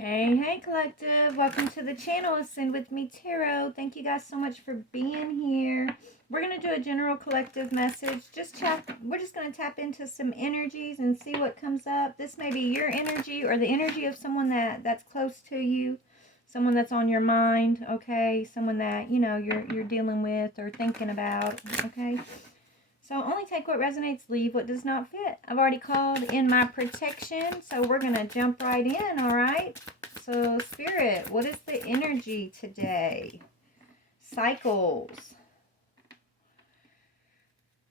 Hey, collective. Welcome to the channel, Ascend with me, Tarot. Thank you guys so much for being here. We're going to do a general collective message. We're just going to tap into some energies and see what comes up. This may be your energy or the energy of someone that's close to you, someone that's on your mind, okay? Someone that, you're dealing with or thinking about, okay? So only take what resonates, leave what does not fit. I've already called in my protection, so we're going to jump right in, all right? So, Spirit, what is the energy today? Cycles.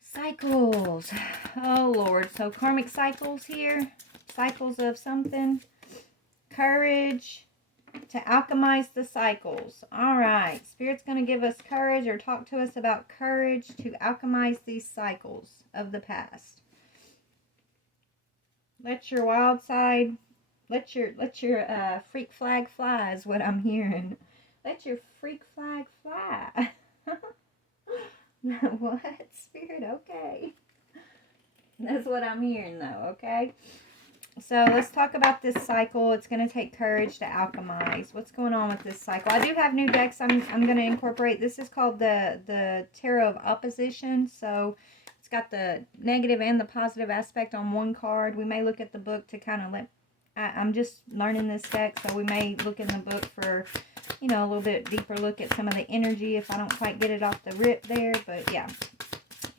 Cycles. Oh, Lord. So, karmic cycles here. Cycles of something. Courage to alchemize the cycles. All right. Spirit's going to give us courage or talk to us about courage to alchemize these cycles of the past. Let your wild side, let your freak flag fly is what I'm hearing. Let your freak flag fly. What? Spirit, okay. That's what I'm hearing though, okay? So let's talk about this cycle. It's going to take courage to alchemize. What's going on with this cycle? I do have new decks I'm going to incorporate. This is called the Tarot of Opposition. So it's got the negative and the positive aspect on one card. We may look at the book to kind of I'm just learning this deck, so we may look in the book for, a little bit deeper look at some of the energy if I don't quite get it off the rip there. But yeah.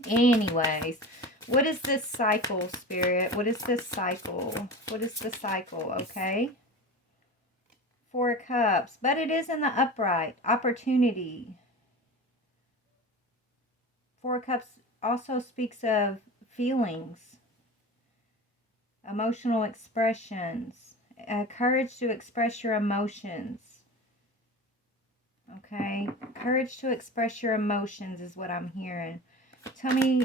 Anyways. What is this cycle, Spirit? What is this cycle? What is the cycle, okay? Four of Cups. But it is in the upright. Opportunity. Four of Cups also speaks of feelings. Emotional expressions. Courage to express your emotions. Okay? Courage to express your emotions is what I'm hearing. Tell me,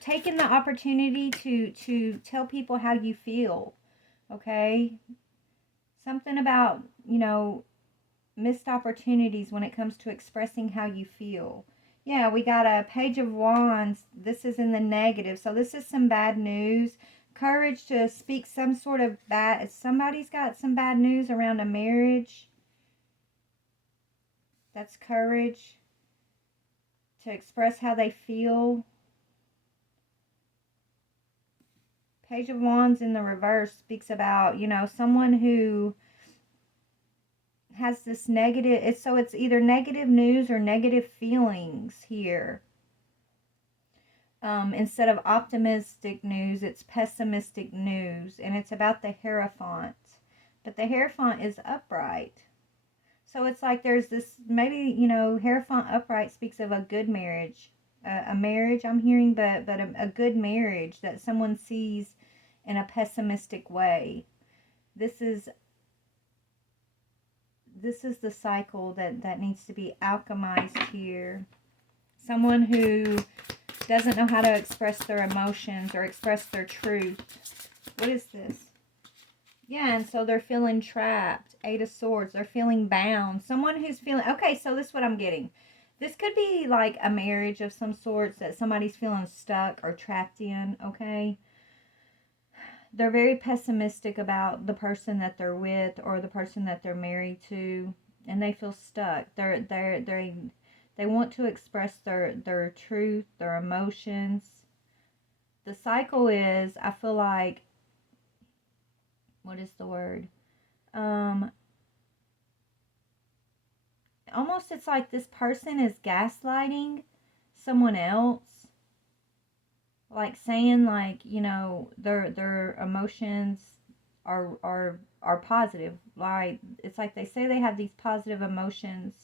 taking the opportunity to tell people how you feel, okay? Something about, missed opportunities when it comes to expressing how you feel. Yeah, we got a Page of Wands. This is in the negative, so this is some bad news. Courage to speak some sort of bad, somebody's got some bad news around a marriage. That's courage to express how they feel. Page of Wands in the reverse speaks about, someone who has this negative, it's either negative news or negative feelings here. Instead of optimistic news, it's pessimistic news, and it's about the Hierophant. But the Hierophant is upright. So it's like there's this, maybe, Hierophant upright speaks of a good marriage. A marriage I'm hearing, but a good marriage that someone sees in a pessimistic way. This is the cycle that needs to be alchemized here. Someone who doesn't know how to express their emotions or express their truth. What is this? Yeah, and so they're feeling trapped. Eight of Swords. They're feeling bound. Someone who's feeling... Okay, so this is what I'm getting. This could be like a marriage of some sorts that somebody's feeling stuck or trapped in, okay? They're very pessimistic about the person that they're with or the person that they're married to, and they feel stuck. They want to express their truth, their emotions. The cycle is, I feel like, what is the word? Almost it's like this person is gaslighting someone else. Like saying, like, their emotions are positive. Like, it's like they say they have these positive emotions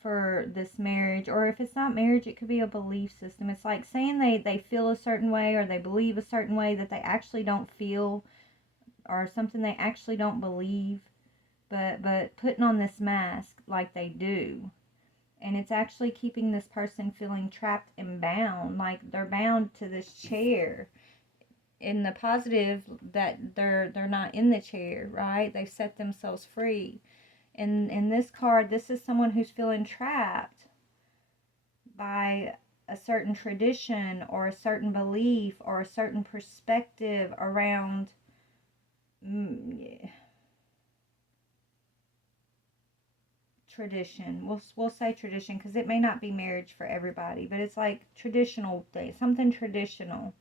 for this marriage, or if it's not marriage, it could be a belief system. It's like saying they feel a certain way or they believe a certain way that they actually don't feel, or something they actually don't believe, but putting on this mask like they do. And it's actually keeping this person feeling trapped and bound, like they're bound to this chair. In the positive, that they're not in the chair, right? They've set themselves free. And in this card, this is someone who's feeling trapped by a certain tradition or a certain belief or a certain perspective around tradition. We'll say tradition because it may not be marriage for everybody, but it's like traditional thing, something traditional.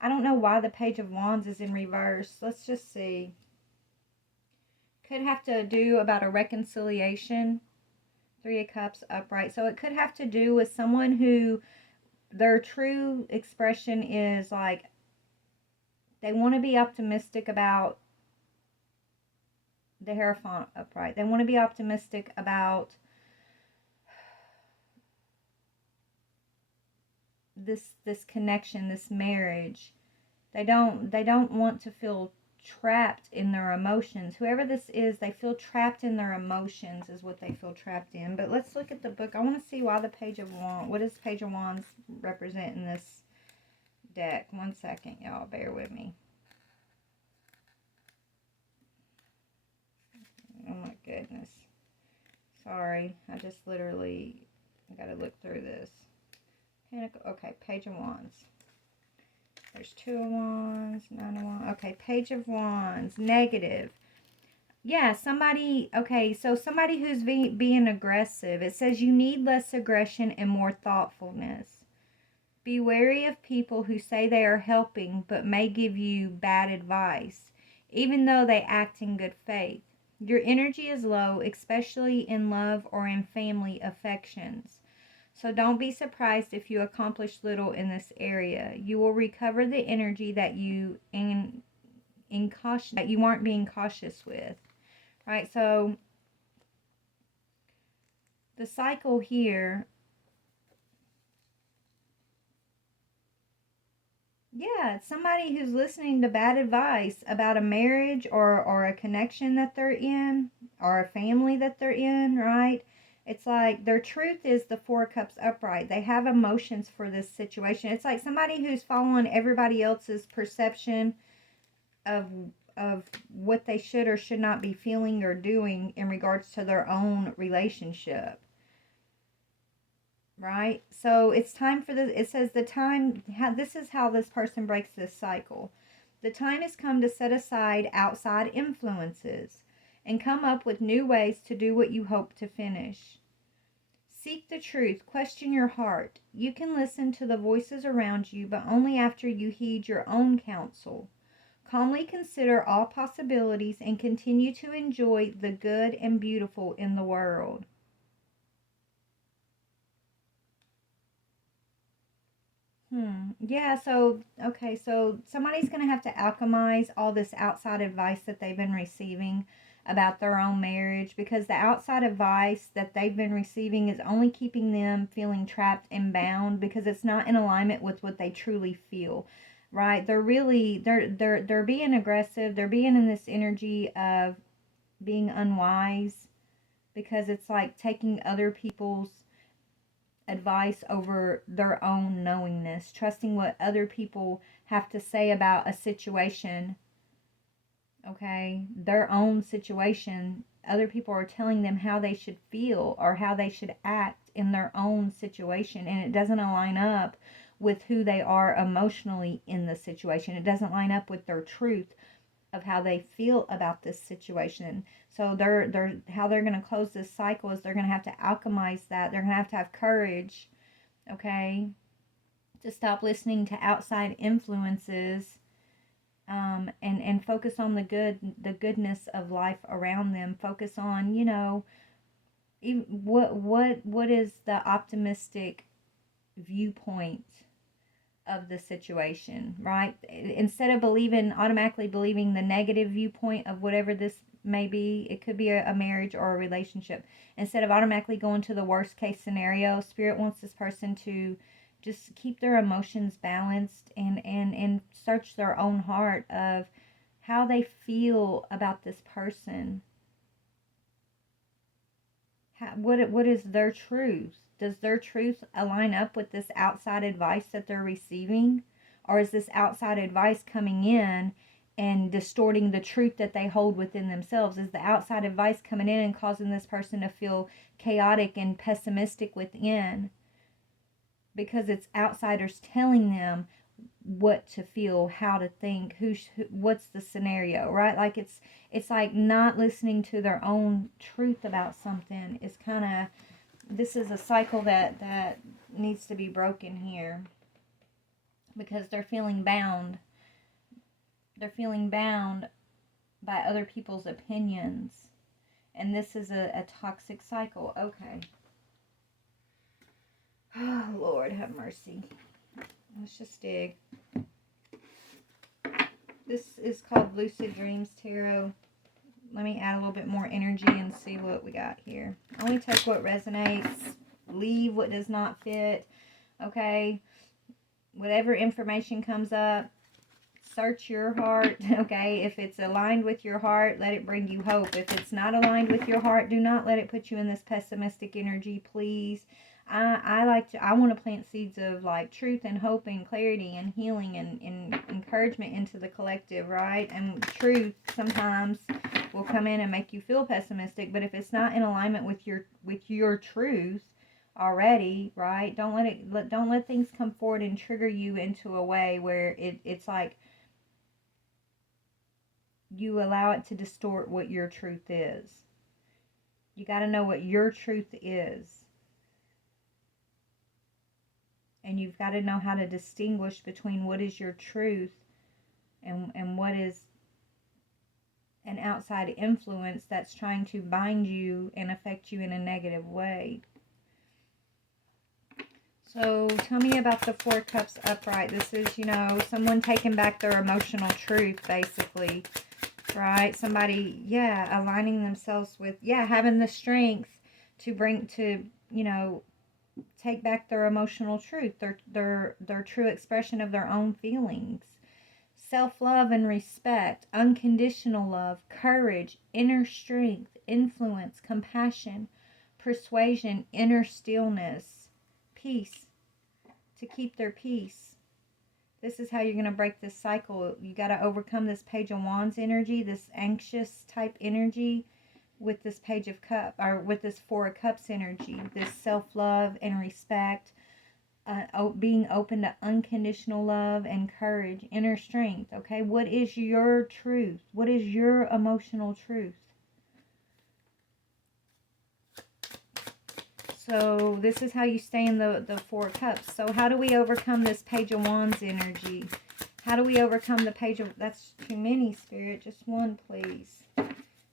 I don't know why the Page of Wands is in reverse. Let's just see. Could have to do about a reconciliation. Three of Cups upright. So it could have to do with someone who their true expression is like they want to be optimistic about the Hierophant upright. They want to be optimistic about this connection, this marriage. They don't want to feel trapped in their emotions. Whoever this is, they feel trapped in their emotions is what they feel trapped in. But let's look at the book. I want to see why the Page of Wands, what does Page of Wands represent in this deck? 1 second, y'all, bear with me. Oh my goodness. Sorry, I just literally got to look through this. Okay, Page of Wands. There's 2 of Wands, 9 of Wands. Okay, Page of Wands, negative. Yeah, somebody, okay, so somebody who's being aggressive. It says you need less aggression and more thoughtfulness. Be wary of people who say they are helping but may give you bad advice, even though they act in good faith. Your energy is low, especially in love or in family affections. So don't be surprised if you accomplish little in this area. You will recover the energy that you that you aren't being cautious with. Right? So the cycle here, yeah, it's somebody who's listening to bad advice about a marriage or a connection that they're in or a family that they're in, right? It's like their truth is the 4 of Cups upright. They have emotions for this situation. It's like somebody who's following everybody else's perception of what they should or should not be feeling or doing in regards to their own relationship. Right? So it's time for this. It says the time, this is how this person breaks this cycle. The time has come to set aside outside influences and come up with new ways to do what you hope to finish. Seek the truth. Question your heart. You can listen to the voices around you, but only after you heed your own counsel. Calmly consider all possibilities and continue to enjoy the good and beautiful in the world. Yeah, so, okay, so somebody's going to have to alchemize all this outside advice that they've been receiving about their own marriage, because the outside advice that they've been receiving is only keeping them feeling trapped and bound because it's not in alignment with what they truly feel, right? They're being aggressive. They're being in this energy of being unwise because it's like taking other people's advice over their own knowingness, trusting what other people have to say about a situation, okay? Their own situation. Other people are telling them how they should feel or how they should act in their own situation, and it doesn't align up with who they are emotionally in the situation. It doesn't line up with their truth of how they feel about this situation. So they're how they're going to close this cycle is they're going to have to alchemize that. They're going to have courage, okay, to stop listening to outside influences, and focus on the goodness of life around them. Focus on, you know, what is the optimistic viewpoint of the situation, right? Instead of automatically believing the negative viewpoint of whatever this may be, it could be a marriage or a relationship. Instead of automatically going to the worst case scenario, Spirit wants this person to just keep their emotions balanced and search their own heart of how they feel about this person. What is their truth? Does their truth align up with this outside advice that they're receiving? Or is this outside advice coming in and distorting the truth that they hold within themselves? Is the outside advice coming in and causing this person to feel chaotic and pessimistic within? Because it's outsiders telling them what to feel, how to think, what's the scenario, right? Like it's like not listening to their own truth about something. It's kind of, this is a cycle that needs to be broken here, because they're feeling bound. They're feeling bound by other people's opinions. And this is a toxic cycle. Okay. Oh, Lord, have mercy. Let's just dig. This is called Lucid Dreams Tarot. Let me add a little bit more energy and see what we got here. Only take what resonates. Leave what does not fit. Okay? Whatever information comes up, search your heart. Okay? If it's aligned with your heart, let it bring you hope. If it's not aligned with your heart, do not let it put you in this pessimistic energy, please. I want to plant seeds of like truth and hope and clarity and healing and encouragement into the collective, right? And truth sometimes will come in and make you feel pessimistic, but if it's not in alignment with your truth already, right? Don't let things come forward and trigger you into a way where it's like you allow it to distort what your truth is. You got to know what your truth is. And you've got to know how to distinguish between what is your truth and what is an outside influence that's trying to bind you and affect you in a negative way. So tell me about the Four of Cups upright. This is, someone taking back their emotional truth, basically, right? Somebody, aligning themselves with, having the strength to take back their emotional truth, their true expression of their own feelings. Self-love and respect, unconditional love, courage, inner strength, influence, compassion, persuasion, inner stillness, peace, to keep their peace. This is how you're going to break this cycle. You got to overcome this Page of Wands energy, this anxious type energy, with this Page of Cups, or with this Four of Cups energy, this self-love and respect, being open to unconditional love and courage, inner strength. Okay, what is your truth? What is your emotional truth? So this is how you stay in the Four of Cups. So how do we overcome this Page of Wands energy? How do we overcome the Page of... That's too many, Spirit. Just one, please.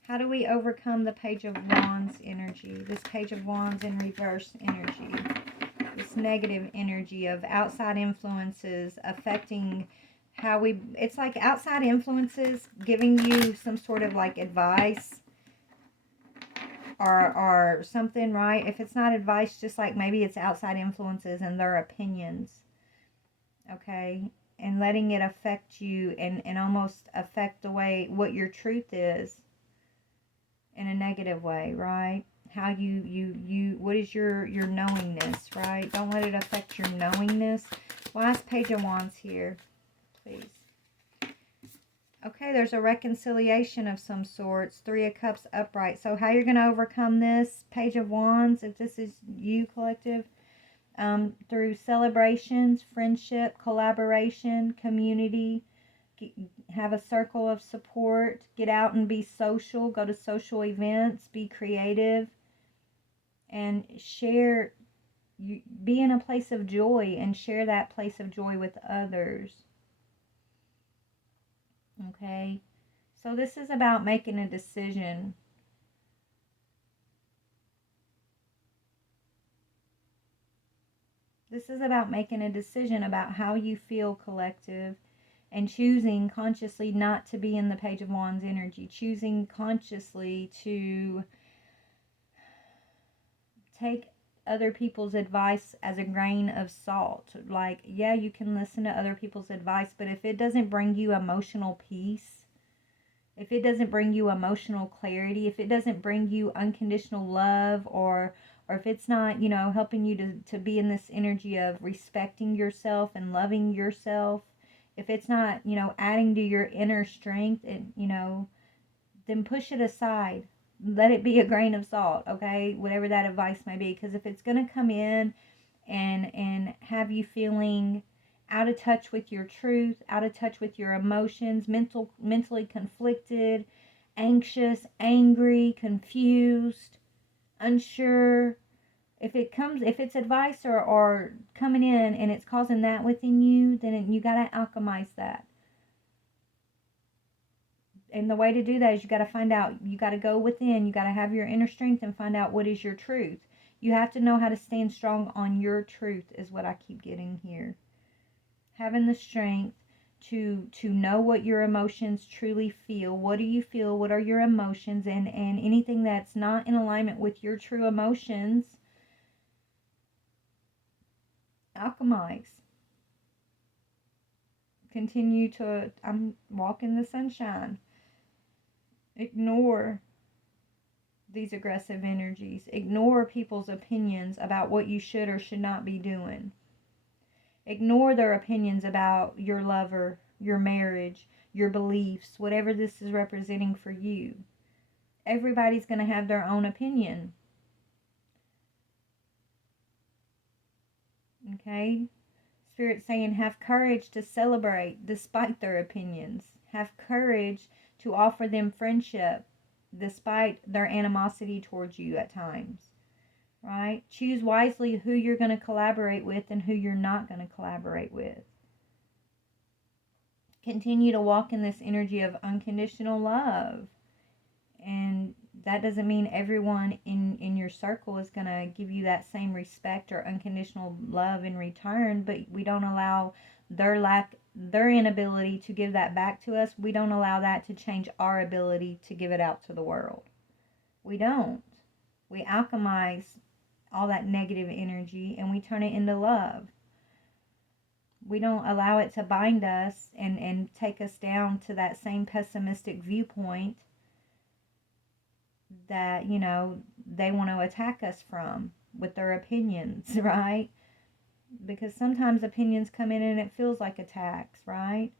How do we overcome the Page of Wands energy? This Page of Wands in reverse energy. This negative energy of outside influences affecting how we... It's like outside influences giving you some sort of like advice or something, right? If it's not advice, just like maybe it's outside influences and their opinions. Okay? And letting it affect you and almost affect the way, what your truth is in a negative way, right? How what is your knowingness, right? Don't let it affect your knowingness. Last Page of Wands here, please. Okay, there's a reconciliation of some sorts. Three of Cups upright. So how you're going to overcome this Page of Wands, if this is you, collective, through celebrations, friendship, collaboration, community. Have a circle of support. Get out and be social. Go to social events. Be creative. And share. Be in a place of joy and share that place of joy with others. Okay? So this is about making a decision. This is about making a decision about how you feel, collective. And choosing consciously not to be in the Page of Wands energy. Choosing consciously to take other people's advice as a grain of salt. Like, yeah, you can listen to other people's advice, but if it doesn't bring you emotional peace, if it doesn't bring you emotional clarity, if it doesn't bring you unconditional love, or if it's not, helping you to be in this energy of respecting yourself and loving yourself, if it's not, adding to your inner strength, then push it aside. Let it be a grain of salt, okay? Whatever that advice may be. Because if it's going to come in and have you feeling out of touch with your truth, out of touch with your emotions, mentally conflicted, anxious, angry, confused, unsure. If it's advice or coming in and it's causing that within you, then you got to alchemize that. And the way to do that is you got to find out, you got to go within, you got to have your inner strength and find out what is your truth. You have to know how to stand strong on your truth, is what I keep getting here. Having the strength to know what your emotions truly feel. What do you feel? What are your emotions? And anything that's not in alignment with your true emotions, alchemize. Continue to, I'm walking the sunshine. Ignore these aggressive energies. Ignore people's opinions about what you should or should not be doing. Ignore their opinions about your lover, your marriage, your beliefs, whatever this is representing for you. Everybody's going to have their own opinion. Okay? Spirit's saying have courage to celebrate despite their opinions. Have courage to offer them friendship despite their animosity towards you at times. Right? Choose wisely who you're going to collaborate with and who you're not going to collaborate with. Continue to walk in this energy of unconditional love. And that doesn't mean everyone in your circle is going to give you that same respect or unconditional love in return, but we don't allow their inability to give that back to us. We don't allow that to change our ability to give it out to the world. We don't. We alchemize all that negative energy and we turn it into love. We don't allow it to bind us and take us down to that same pessimistic viewpoint that, they want to attack us from with their opinions, right? Because sometimes opinions come in and it feels like attacks, right?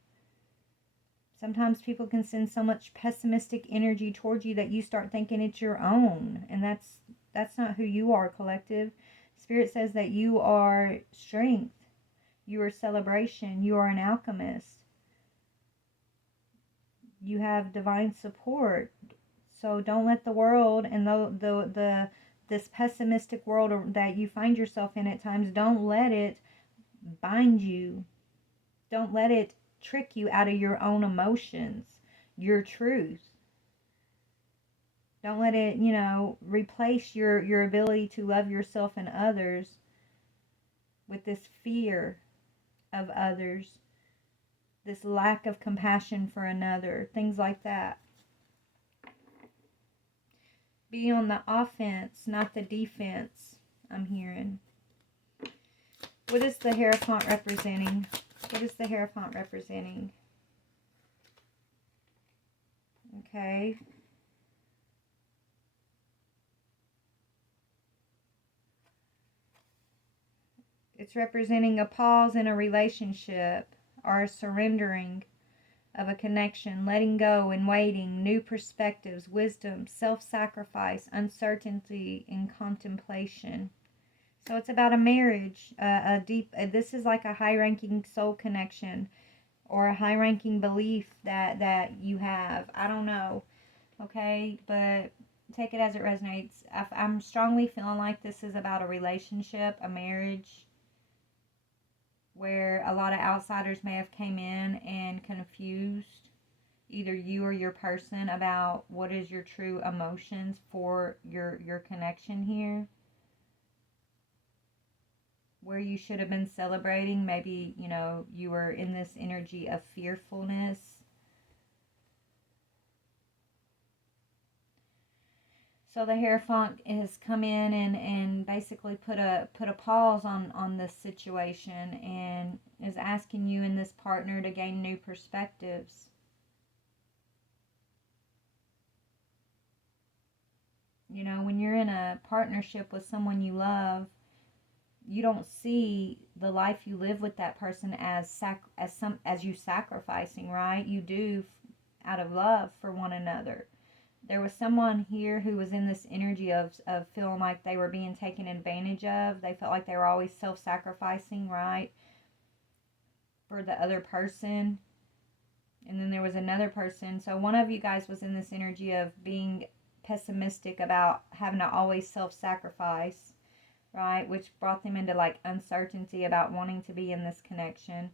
Sometimes people can send so much pessimistic energy towards you that you start thinking it's your own, and that's not who you are, collective. Spirit says that you are strength, you are celebration, you are an alchemist, you have divine support. So don't let the world and this pessimistic world that you find yourself in at times, don't let it bind you. Don't let it trick you out of your own emotions, your truth. Don't let it, replace your ability to love yourself and others with this fear of others, this lack of compassion for another, things like that. Be on the offense, not the defense, I'm hearing. What is the Hierophant representing? What is the Hierophant representing? Okay. It's representing a pause in a relationship or a surrendering of a connection, letting go and waiting, new perspectives, wisdom, self-sacrifice, uncertainty, and contemplation. So it's about a marriage, this is like a high-ranking soul connection or a high-ranking belief that you have. I don't know, okay? But take it as it resonates. I'm strongly feeling like this is about a relationship, a marriage, where a lot of outsiders may have came in and confused either you or your person about what is your true emotions for your connection here. Where you should have been celebrating, maybe, you were in this energy of fearfulness. So the Hierophant has come in and basically put a pause on this situation and is asking you and this partner to gain new perspectives. When you're in a partnership with someone you love, you don't see the life you live with that person as you sacrificing, right? You do out of love for one another. There was someone here who was in this energy of feeling like they were being taken advantage of. They felt like they were always self-sacrificing, right? for the other person. And then there was another person. So one of you guys was in this energy of being pessimistic about having to always self-sacrifice, right? Which brought them into like uncertainty about wanting to be in this connection.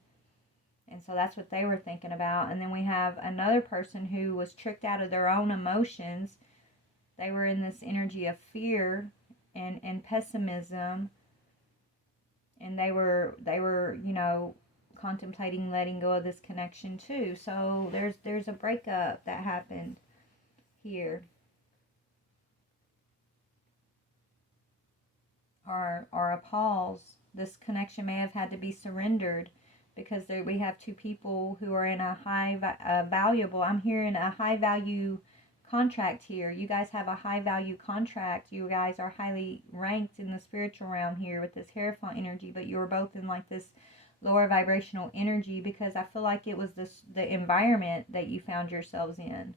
And so that's what they were thinking about. And then we have another person who was tricked out of their own emotions. They were in this energy of fear and pessimism. And they were, you know, contemplating letting go of this connection too. So there's a breakup that happened here. Or a pause. This connection may have had to be surrendered because there we have two people who are in a valuable, I'm hearing a high value contract here. You guys have a high value contract. You guys are highly ranked in the spiritual realm here with this Hierophant energy, but you were both in like this lower vibrational energy because I feel like it was the environment that you found yourselves in.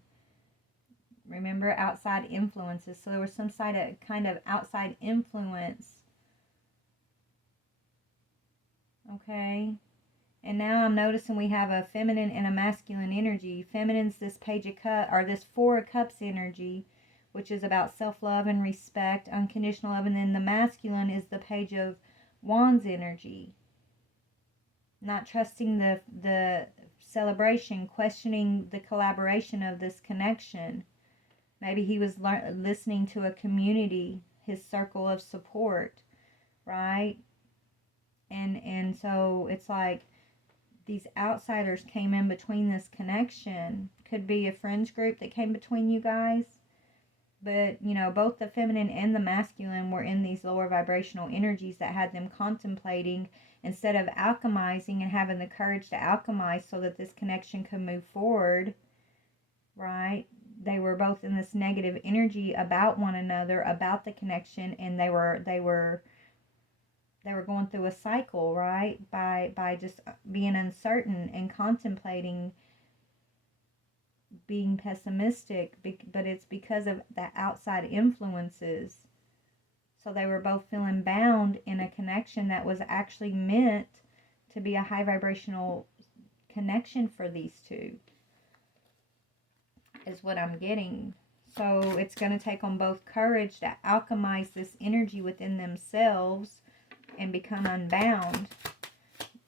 Remember, outside influences. So there was some kind of outside influence. Okay. And now I'm noticing we have a feminine and a masculine energy. Feminine's this Page of Cups, or this Four of Cups energy, which is about self-love and respect, unconditional love. And then the masculine is the Page of Wands energy. Not trusting the celebration, questioning the collaboration of this connection. Maybe he was listening to a community, his circle of support, right? And so it's like these outsiders came in between this connection. Could be a friends group that came between you guys. But, you know, both the feminine and the masculine were in these lower vibrational energies that had them contemplating instead of alchemizing and having the courage to alchemize so that this connection could move forward, right? They were both in this negative energy about one another, about the connection, and they were going through a cycle, right? By just being uncertain and contemplating, being pessimistic, but it's because of the outside influences. So they were both feeling bound in a connection that was actually meant to be a high vibrational connection for these two, is what I'm getting. So it's going to take on both courage to alchemize this energy within themselves and become unbound.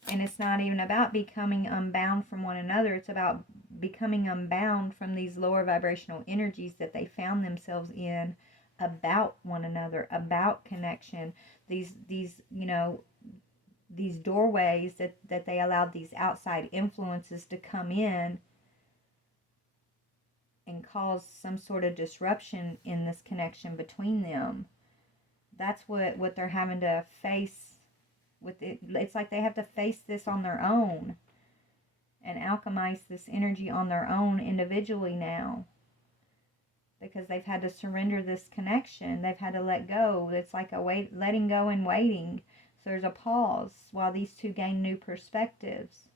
And it's not even about becoming unbound from one another. It's about becoming unbound from these lower vibrational energies that they found themselves in about one another, about connection. These you know, these doorways that they allowed these outside influences to come in and cause some sort of disruption in this connection between them. That's what they're having to face with it. It's like they have to face this on their own and alchemize this energy on their own individually now, because they've had to surrender this connection. They've had to let go. It's like letting go and waiting. So there's a pause while these two gain new perspectives.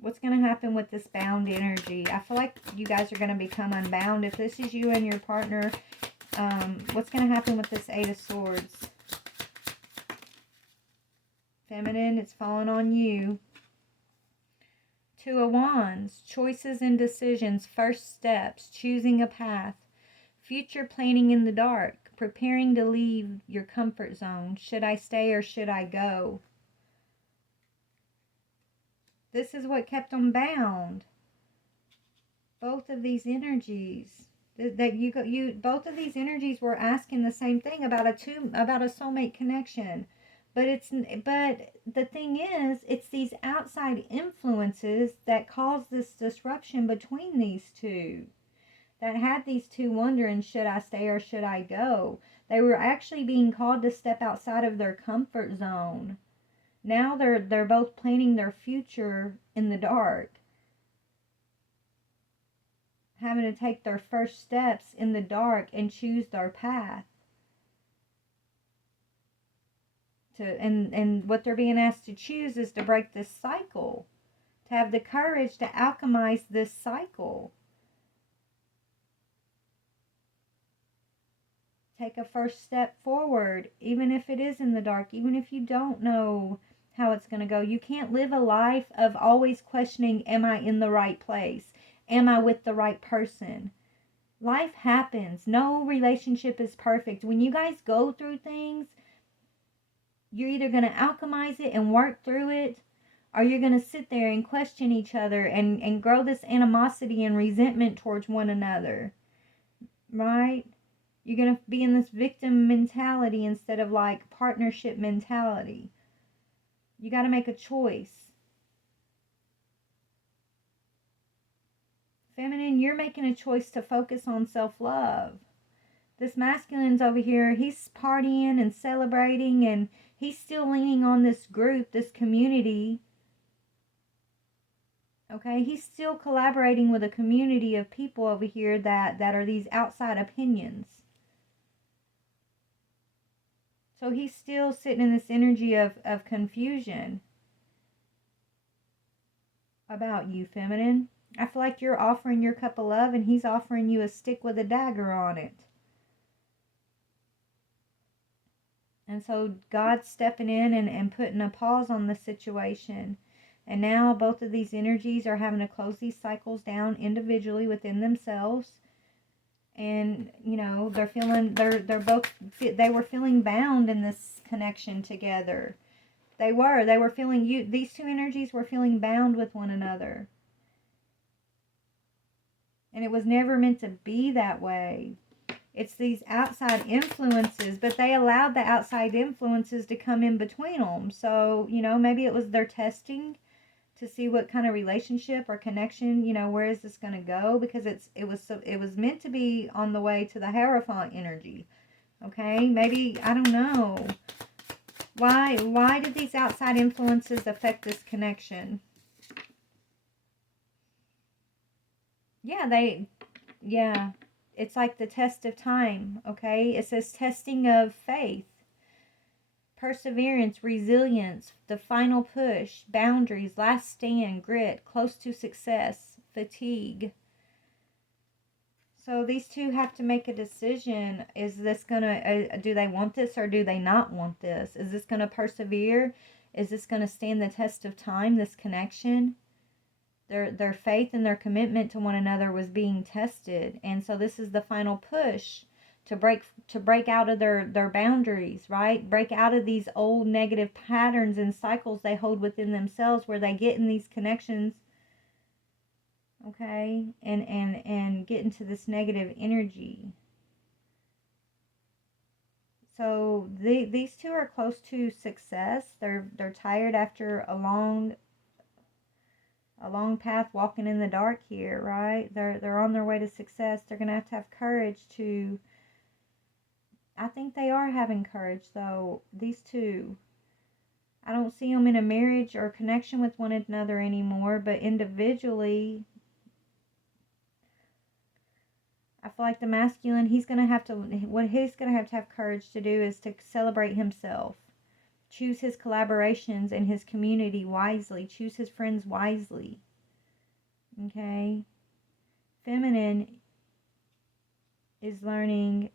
What's going to happen with this bound energy? I feel like you guys are going to become unbound. If this is you and your partner, what's going to happen with this Eight of Swords? Feminine, it's falling on you. Two of Wands, choices and decisions, first steps, choosing a path, future planning in the dark, preparing to leave your comfort zone. Should I stay or should I go? This is what kept them bound. Both of these energies both of these energies were asking the same thing about a soulmate connection. But the thing is, it's these outside influences that caused this disruption between these two, that had these two wondering, should I stay or should I go? They were actually being called to step outside of their comfort zone. Now they're both planning their future in the dark, having to take their first steps in the dark and choose their path. And what they're being asked to choose is to break this cycle, to have the courage to alchemize this cycle. Take a first step forward, even if it is in the dark, even if you don't know how it's going to go. You can't live a life of always questioning, am I in the right place? Am I with the right person? Life happens. No relationship is perfect. When you guys go through things, you're either going to alchemize it and work through it, or you're going to sit there and question each other and grow this animosity and resentment towards one another, right? You're going to be in this victim mentality instead of like partnership mentality. You got to make a choice. Feminine, you're making a choice to focus on self-love. This masculine's over here, he's partying and celebrating, and he's still leaning on this group, this community. Okay, he's still collaborating with a community of people over here that are these outside opinions. So he's still sitting in this energy of confusion about you, feminine. I feel like you're offering your cup of love and he's offering you a stick with a dagger on it. And so God's stepping in and putting a pause on the situation. And now both of these energies are having to close these cycles down individually within themselves. And, you know, they're feeling bound in this connection together. They were feeling, these two energies were feeling bound with one another. And it was never meant to be that way. It's these outside influences, but they allowed the outside influences to come in between them. So, you know, maybe it was their testing to see what kind of relationship or connection, you know, where is this going to go? Because it was meant to be on the way to the Hierophant energy. Okay, maybe, I don't know. Why did these outside influences affect this connection? Yeah, it's like the test of time, okay? It says testing of faith, perseverance, resilience, the final push, boundaries, last stand, grit, close to success, fatigue. So these two have to make a decision. Is this gonna, do they want this or do they not want this? Is this gonna persevere? Is this gonna stand the test of time, this connection? Their faith and their commitment to one another was being tested. And so this is the final push to break out of their boundaries, right? Break out of these old negative patterns and cycles they hold within themselves where they get in these connections, okay, and get into this negative energy. So these two are close to success. They're tired after a long path walking in the dark here, right? They're on their way to success. They're gonna have to have courage to. I think they are having courage though. These two. I don't see them in a marriage or connection with one another anymore, but individually, I feel like the masculine, what he's gonna have to have courage to do is to celebrate himself. Choose his collaborations and his community wisely. Choose his friends wisely. Okay? Feminine is learning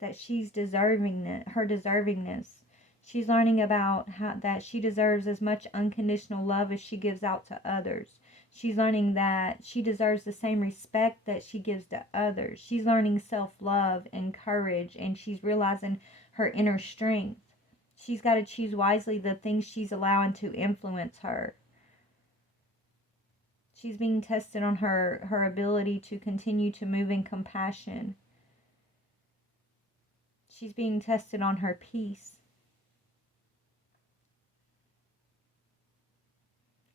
that she's her deservingness. She's learning about that she deserves as much unconditional love as she gives out to others. She's learning that she deserves the same respect that she gives to others. She's learning self-love and courage, and she's realizing her inner strength. She's got to choose wisely the things she's allowing to influence her. She's being tested on her ability to continue to move in compassion. She's being tested on her peace.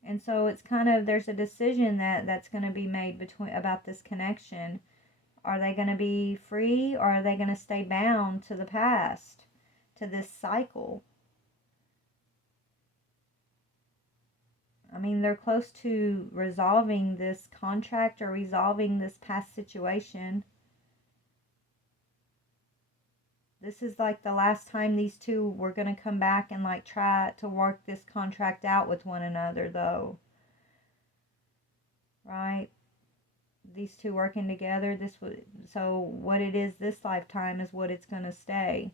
And so it's kind of, there's a decision that's going to be made about this connection. Are they going to be free, or are they going to stay bound to the past, to this cycle? I mean, they're close to resolving this contract or resolving this past situation. This is like the last time these two were going to come back and like try to work this contract out with one another though. Right? These two working together, so what it is this lifetime is what it's going to stay.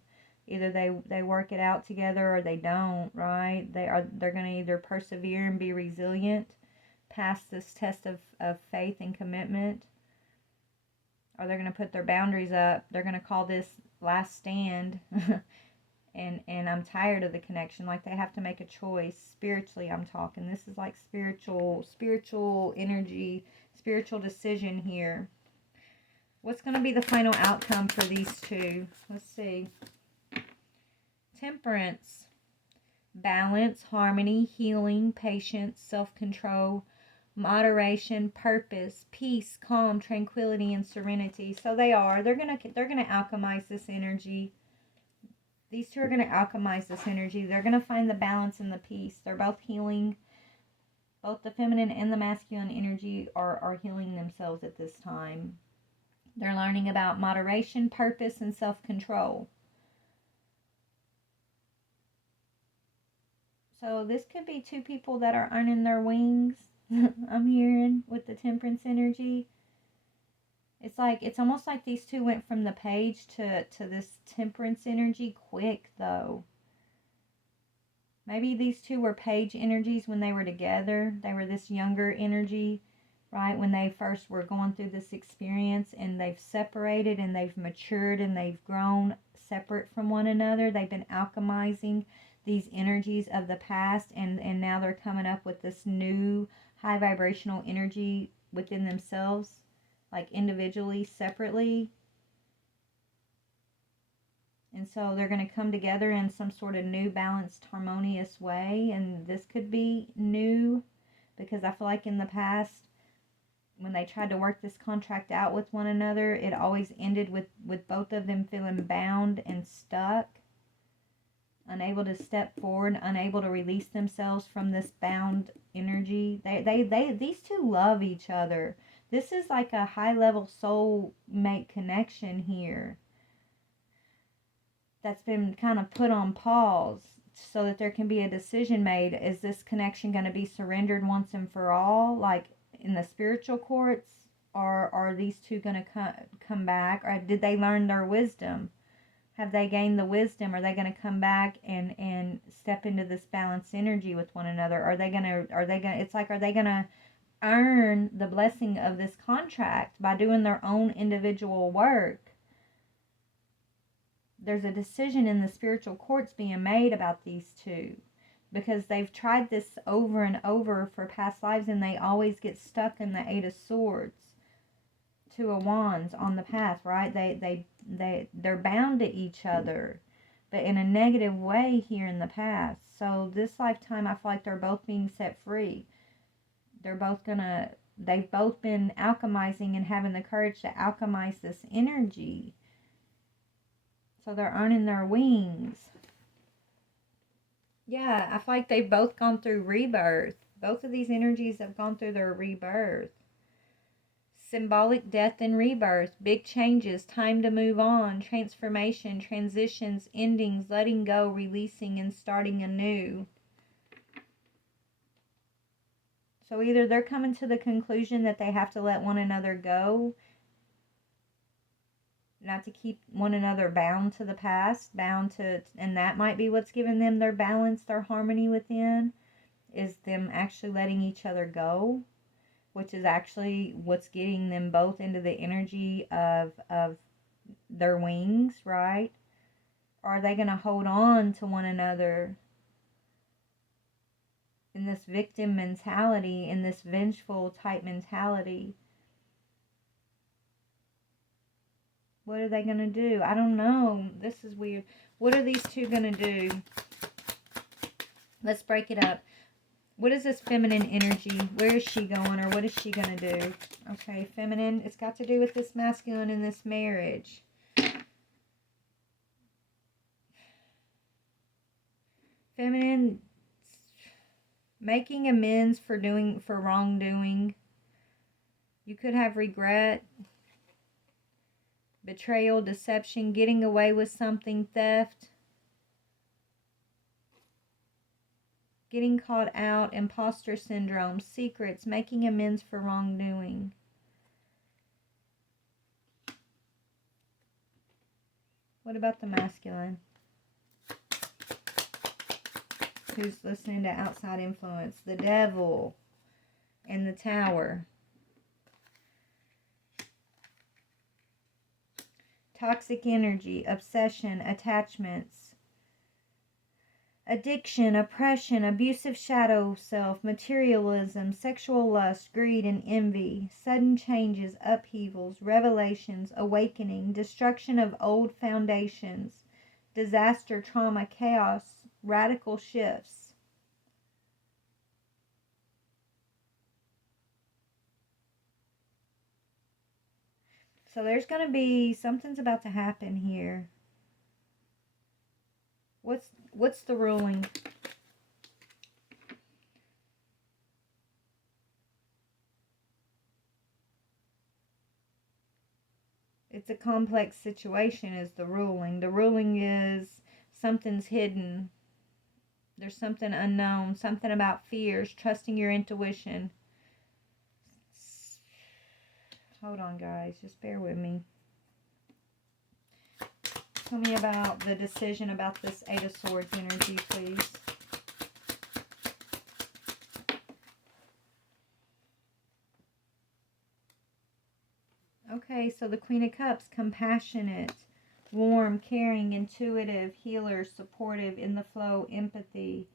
Either they work it out together or they don't, right? They're going to either persevere and be resilient past this test of faith and commitment, or they're going to put their boundaries up. They're going to call this last stand. and I'm tired of the connection. Like, they have to make a choice spiritually. I'm talking, this is like spiritual energy, spiritual decision here. What's going to be the final outcome for these two? Let's see. Temperance. Balance, harmony, healing, patience, self-control, moderation, purpose, peace, calm, tranquility, and serenity. So they're gonna alchemize this energy. These two are gonna alchemize this energy. They're gonna find the balance and the peace. They're both healing. Both the feminine and the masculine energy are healing themselves at this time. They're learning about moderation, purpose, and self-control. So this could be two people that are earning their wings. I'm hearing with the temperance energy. It's almost like these two went from the page to this temperance energy quick, though. Maybe these two were page energies when they were together. They were this younger energy, right? When they first were going through this experience, and they've separated and they've matured and they've grown separate from one another. They've been alchemizing these energies of the past, and now they're coming up with this new high vibrational energy within themselves, like individually, separately. And so they're going to come together in some sort of new, balanced, harmonious way. And this could be new, because I feel like in the past, when they tried to work this contract out with one another, it always ended with both of them feeling bound and stuck, unable to step forward, unable to release themselves from this bound energy. These two love each other. This is like a high-level soul-mate connection here that's been kind of put on pause so that there can be a decision made. Is this connection going to be surrendered once and for all, like in the spiritual courts, or are these two going to come back, or did they learn their wisdom? Have they gained the wisdom? Are they going to come back and step into this balanced energy with one another? Are they going to earn the blessing of this contract by doing their own individual work? There's a decision in the spiritual courts being made about these two, because they've tried this over and over for past lives, and they always get stuck in the Eight of Swords, Two of Wands on the path, right? They're bound to each other, but in a negative way here in the past. So this lifetime, I feel like they're both being set free. They've both been alchemizing and having the courage to alchemize this energy. So they're earning their wings. Yeah, I feel like they've both gone through rebirth. Both of these energies have gone through their rebirth. Symbolic death and rebirth, big changes, time to move on, transformation, transitions, endings, letting go, releasing, and starting anew. So either they're coming to the conclusion that they have to let one another go, not to keep one another bound to the past, and that might be what's giving them their balance, their harmony within, is them actually letting each other go, which is actually what's getting them both into the energy of their wings, right? Or are they going to hold on to one another in this victim mentality, in this vengeful type mentality? What are they going to do? I don't know. This is weird. What are these two going to do? Let's break it up. What is this feminine energy? Where is she going, or what is she going to do? Okay, feminine. It's got to do with this masculine in this marriage. Feminine, making amends for wrongdoing. You could have regret, betrayal, deception, getting away with something, theft, getting caught out, imposter syndrome, secrets, making amends for wrongdoing. What about the masculine? who's listening to outside influence. The Devil and the Tower. Toxic energy, obsession, attachments, addiction, oppression, abusive shadow self, materialism, sexual lust, greed, and envy, sudden changes, upheavals, revelations, awakening, destruction of old foundations, disaster, trauma, chaos, radical shifts. So there's going to be, something's about to happen here. What's the ruling? It's a complex situation is the ruling. The ruling is something's hidden. There's something unknown, something about fears, trusting your intuition. Hold on, guys. Just bear with me. Tell me about the decision about this Eight of Swords energy, please. Okay, so the Queen of Cups, compassionate, warm, caring, intuitive, healer, supportive, in the flow, empathy,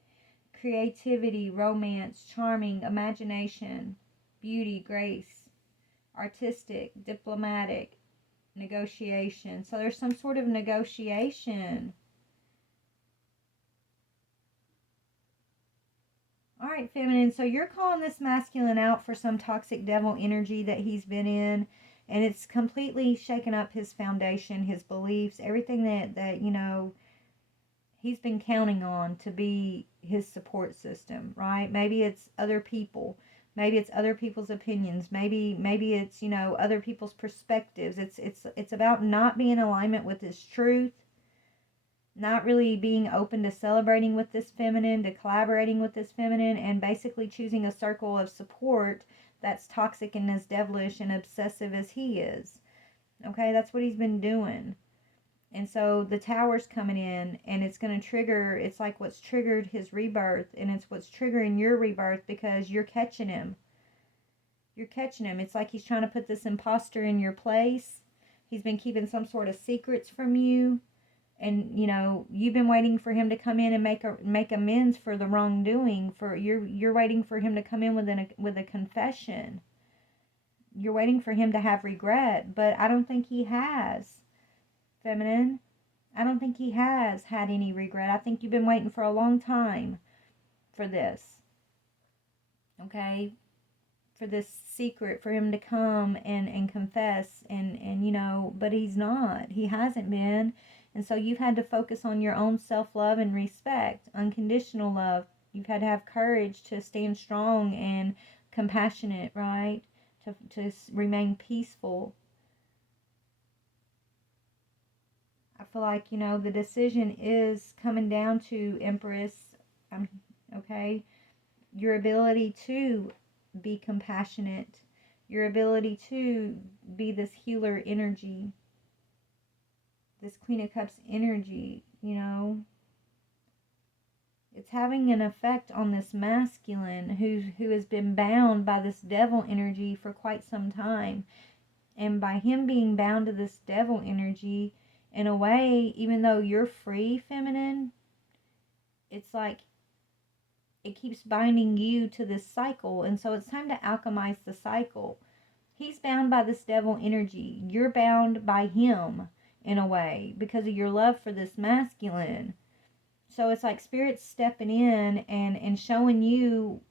creativity, romance, charming, imagination, beauty, grace, artistic, diplomatic, negotiation. So there's some sort of negotiation. All right, feminine. So you're calling this masculine out for some toxic devil energy that he's been in. And it's completely shaken up his foundation, his beliefs, everything that you know, he's been counting on to be his support system, right? Maybe it's other people. Maybe it's other people's opinions. Maybe it's, you know, other people's perspectives. It's about not being in alignment with his truth, not really being open to celebrating with this feminine, to collaborating with this feminine, and basically choosing a circle of support that's toxic and as devilish and obsessive as he is. Okay, that's what he's been doing. And so the Tower's coming in, and it's going to trigger, it's like what's triggered his rebirth, and it's what's triggering your rebirth because you're catching him. You're catching him. It's like he's trying to put this imposter in your place. He's been keeping some sort of secrets from you. And, you know, you've been waiting for him to come in and make amends for the wrongdoing. You're waiting for him to come in with a confession. You're waiting for him to have regret, but I don't think he has, feminine. I don't think he has had any regret. I think you've been waiting for a long time for this. Okay? For this secret, for him to come and confess and you know, but he's not. He hasn't been. And so you've had to focus on your own self-love and respect, unconditional love. You've had to have courage to stand strong and compassionate, right? To remain peaceful. I feel like, you know, the decision is coming down to Empress, okay? Your ability to be compassionate, your ability to be this healer energy, this Queen of Cups energy, you know, it's having an effect on this masculine who has been bound by this devil energy for quite some time. And by him being bound to this devil energy, in a way, even though you're free, feminine, it's like it keeps binding you to this cycle. And so it's time to alchemize the cycle. He's bound by this devil energy. You're bound by him in a way because of your love for this masculine. So it's like Spirit's stepping in and showing you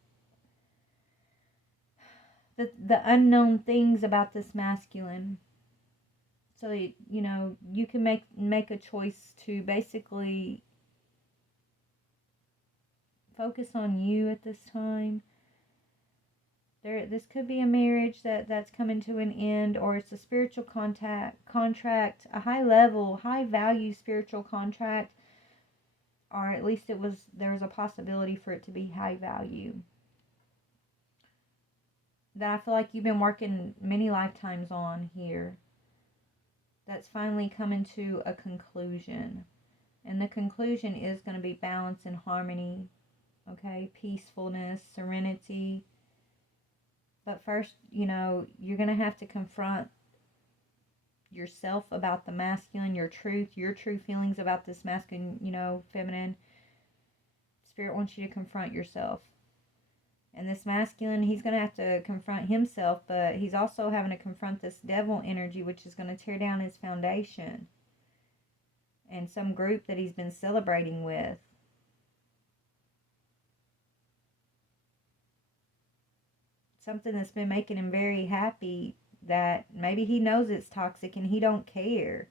the unknown things about this masculine. So, you know, you can make a choice to basically focus on you at this time. This could be a marriage that's coming to an end, or it's a spiritual contract, a high level, high value spiritual contract, or at least there's a possibility for it to be high value. That I feel like you've been working many lifetimes on here. That's finally coming to a conclusion. And the conclusion is going to be balance and harmony. Okay, peacefulness, serenity. But first, you're going to have to confront yourself about the masculine, your true feelings about this masculine, feminine. Spirit wants you to confront yourself. And this masculine, he's going to have to confront himself, but he's also having to confront this devil energy, which is going to tear down his foundation and some group that he's been celebrating with. Something that's been making him very happy, that maybe he knows it's toxic and he don't care.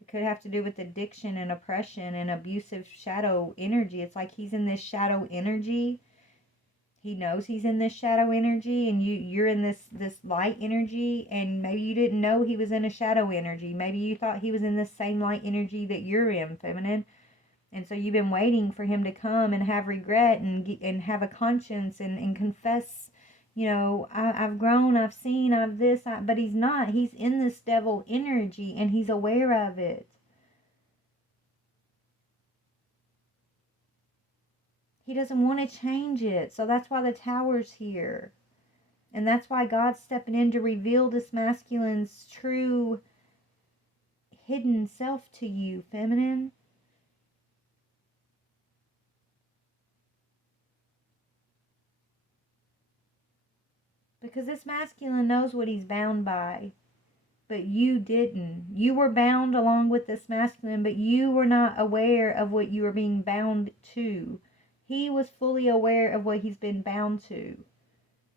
It could have to do with addiction and oppression and abusive shadow energy. It's like he's in this shadow energy. He knows he's in this shadow energy, and you're in this light energy, and maybe you didn't know he was in a shadow energy. Maybe you thought he was in the same light energy that you're in, feminine. And so you've been waiting for him to come and have regret and have a conscience and confess, I've grown, I've seen, I've this, but he's not. He's in this devil energy, and he's aware of it. He doesn't want to change it. So that's why the Tower's here. And that's why God's stepping in to reveal this masculine's true hidden self to you, feminine. Because this masculine knows what he's bound by. But you didn't. You were bound along with this masculine, but you were not aware of what you were being bound to. He was fully aware of what he's been bound to,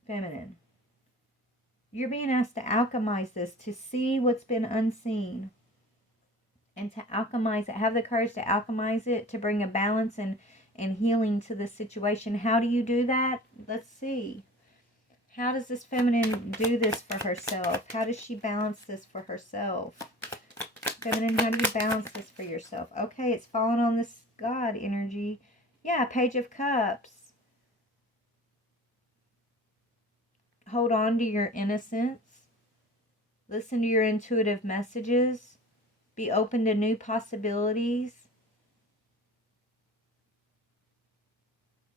feminine. You're being asked to alchemize this, to see what's been unseen, and to alchemize it. Have the courage to alchemize it, to bring a balance and healing to the situation. How do you do that? Let's see. How does this feminine do this for herself? How does she balance this for herself? Feminine, how do you balance this for yourself? Okay, it's falling on this God energy. Yeah, Page of Cups. Hold on to your innocence. Listen to your intuitive messages. Be open to new possibilities.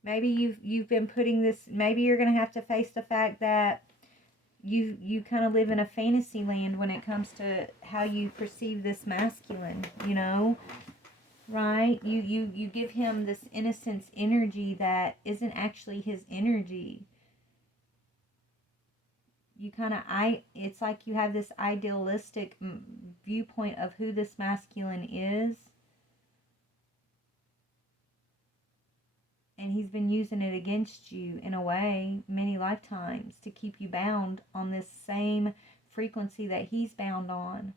Maybe you've been putting this, maybe you're going to have to face the fact that you kind of live in a fantasy land when it comes to how you perceive this masculine, right? You give him this innocence energy that isn't actually his energy. You kind of, it's like you have this idealistic viewpoint of who this masculine is. And he's been using it against you in a way many lifetimes to keep you bound on this same frequency that he's bound on.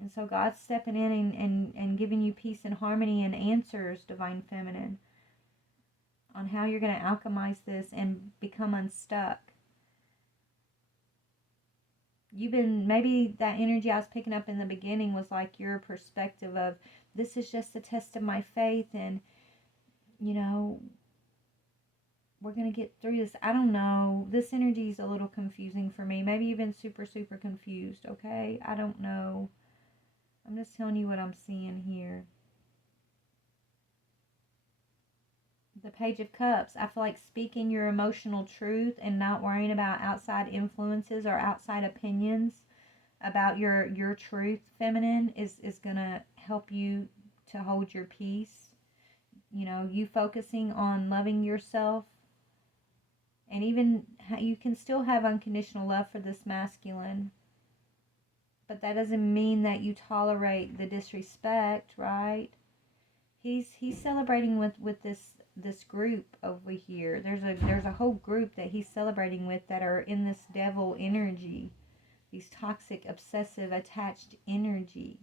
And so God's stepping in and giving you peace and harmony and answers, Divine Feminine, on how you're going to alchemize this and become unstuck. Maybe that energy I was picking up in the beginning was like your perspective of, this is just a test of my faith, and we're going to get through this. I don't know. This energy is a little confusing for me. Maybe you've been super, super confused, okay? I don't know. I'm just telling you what I'm seeing here. The Page of Cups. I feel like speaking your emotional truth and not worrying about outside influences or outside opinions about your truth, feminine, is going to help you to hold your peace. You focusing on loving yourself, and even you can still have unconditional love for this masculine, but that doesn't mean that you tolerate the disrespect, right? He's celebrating with this group over here. There's a whole group that he's celebrating with that are in this devil energy, these toxic, obsessive, attached energies.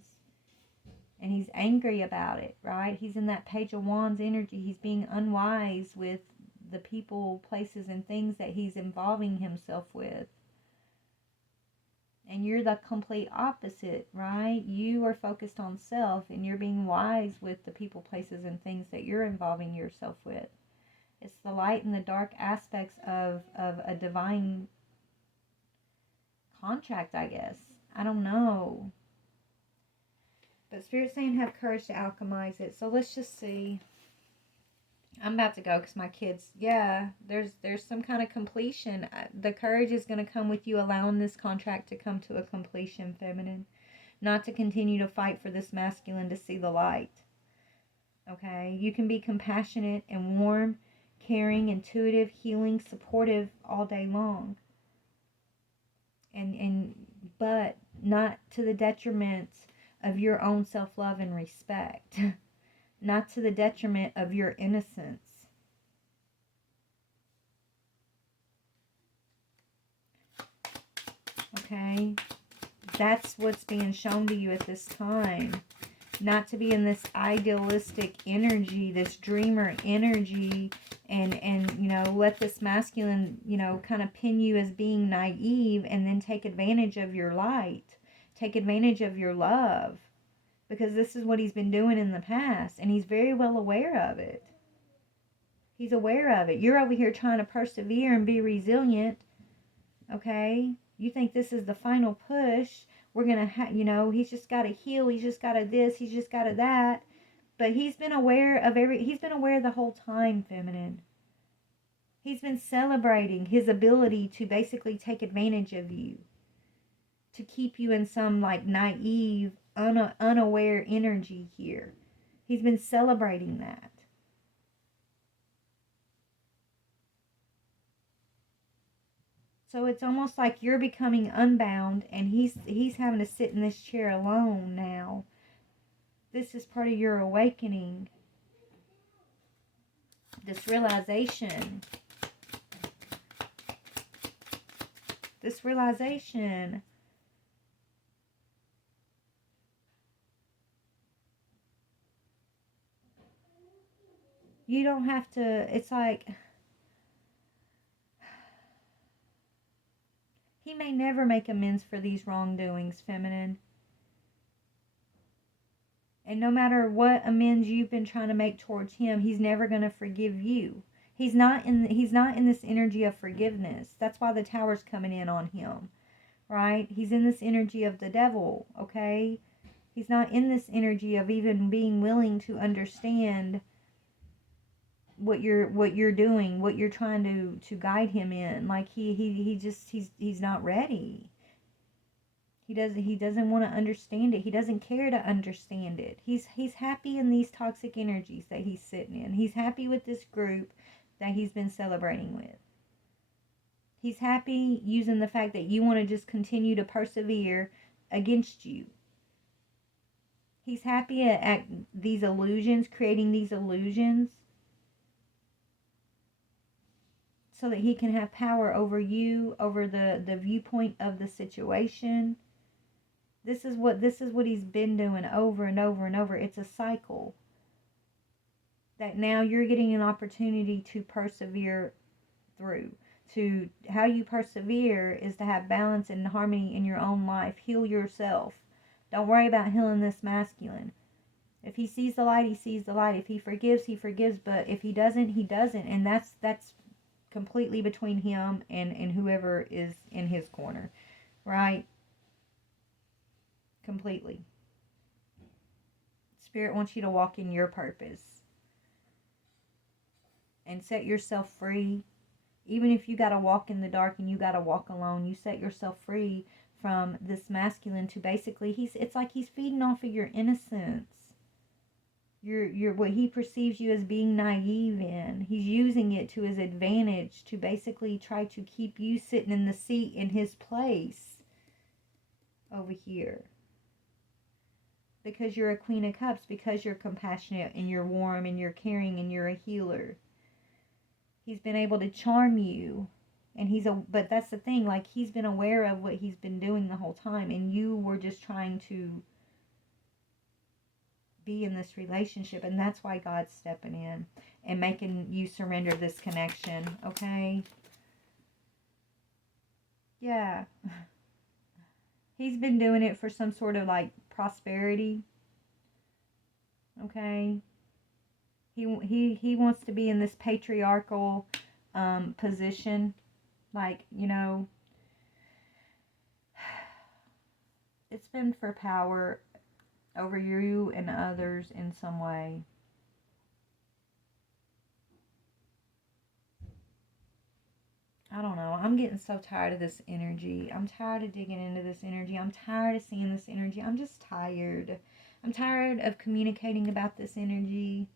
And he's angry about it, right? He's in that Page of Wands energy. He's being unwise with the people, places, and things that he's involving himself with. And you're the complete opposite, right? You are focused on self, and you're being wise with the people, places, and things that you're involving yourself with. It's the light and the dark aspects of a divine contract, I guess. I don't know. But Spirit's saying have courage to alchemize it. So let's just see. I'm about to go because my kids, yeah, there's some kind of completion. The courage is going to come with you allowing this contract to come to a completion, feminine. Not to continue to fight for this masculine to see the light. Okay? You can be compassionate and warm, caring, intuitive, healing, supportive all day long. And but not to the detriment of your own self-love and respect. Not to the detriment of your innocence. Okay? That's what's being shown to you at this time. Not to be in this idealistic energy, this dreamer energy, and you know, let this masculine, you know, kind of pin you as being naive and then take advantage of your light. Take advantage of your love. Because this is what he's been doing in the past, and he's very well aware of it. He's aware of it. You're over here trying to persevere and be resilient, okay? You think this is the final push. We're going to, you know, he's just got to heal. He's just got to this. He's just got to that. But he's been aware of he's been aware the whole time, feminine. He's been celebrating his ability to basically take advantage of you. To keep you in some like naive, unaware energy here. He's been celebrating that. So it's almost like you're becoming unbound and he's having to sit in this chair alone now. This is part of your awakening. This realization. This realization. You don't have to, it's like, he may never make amends for these wrongdoings, feminine. And no matter what amends you've been trying to make towards him, he's never going to forgive you. He's not in this energy of forgiveness. That's why the tower's coming in on him. Right? He's in this energy of the devil, okay? He's not in this energy of even being willing to understand what you're doing, what you're trying to guide him in. Like he's not ready. He doesn't want to understand it. He doesn't care to understand it. He's happy in these toxic energies that he's sitting in. He's happy with this group that he's been celebrating with. He's happy using the fact that you want to just continue to persevere against you. He's happy at these illusions, creating these illusions so that he can have power over you, over the viewpoint of the situation. This is what he's been doing over and over and over. It's a cycle that now you're getting an opportunity to persevere through. To how you persevere is to have balance and harmony in your own life. Heal yourself. Don't worry about healing this masculine. If he sees the light, he sees the light. If he forgives, he forgives. But if he doesn't, he doesn't. And that's completely between him and whoever is in his corner. Right? Completely. Spirit wants you to walk in your purpose. And set yourself free. Even if you got to walk in the dark and you got to walk alone, you set yourself free from this masculine to basically, it's like he's feeding off of your innocence. Your what he perceives you as being naive in. He's using it to his advantage to basically try to keep you sitting in the seat in his place over here. Because you're a Queen of Cups, because you're compassionate and you're warm and you're caring and you're a healer. He's been able to charm you. And but that's the thing, like he's been aware of what he's been doing the whole time, and you were just trying to be in this relationship, and that's why God's stepping in and making you surrender this connection, okay? Yeah. He's been doing it for some sort of like prosperity, okay? He wants to be in this patriarchal position, like, you know, it's been for power over you and others in some way. I'm getting so tired of this energy. I'm tired of digging into this energy. I'm tired of seeing this energy. I'm just tired. I'm tired of communicating about this energy.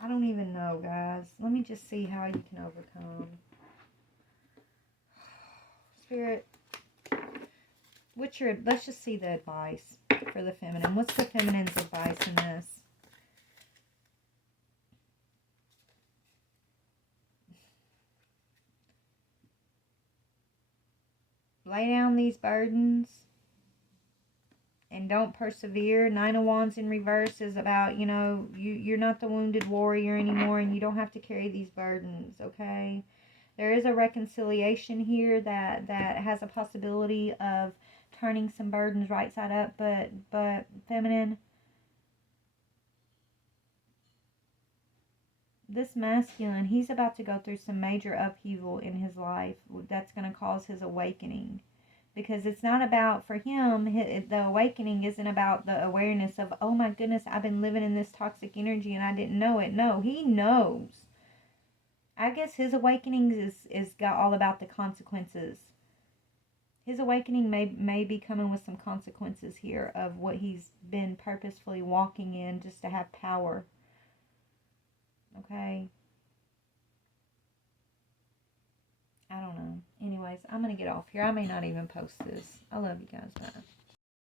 I don't even know, guys. Let me just see how you can overcome. Spirit, let's just see the advice for the feminine. What's the feminine's advice in this? Lay down these burdens and don't persevere. Nine of Wands in reverse is about, you're not the wounded warrior anymore, and you don't have to carry these burdens, okay? There is a reconciliation here that has a possibility of turning some burdens right side up, but feminine, this masculine, he's about to go through some major upheaval in his life that's going to cause his awakening. Because it's not about, for him, the awakening isn't about the awareness of, oh my goodness, I've been living in this toxic energy and I didn't know it. No, he knows. I guess his awakening is got all about the consequences. His awakening may be coming with some consequences here of what he's been purposefully walking in just to have power. Okay? I don't know. Anyways, I'm going to get off here. I may not even post this. I love you guys. Bye.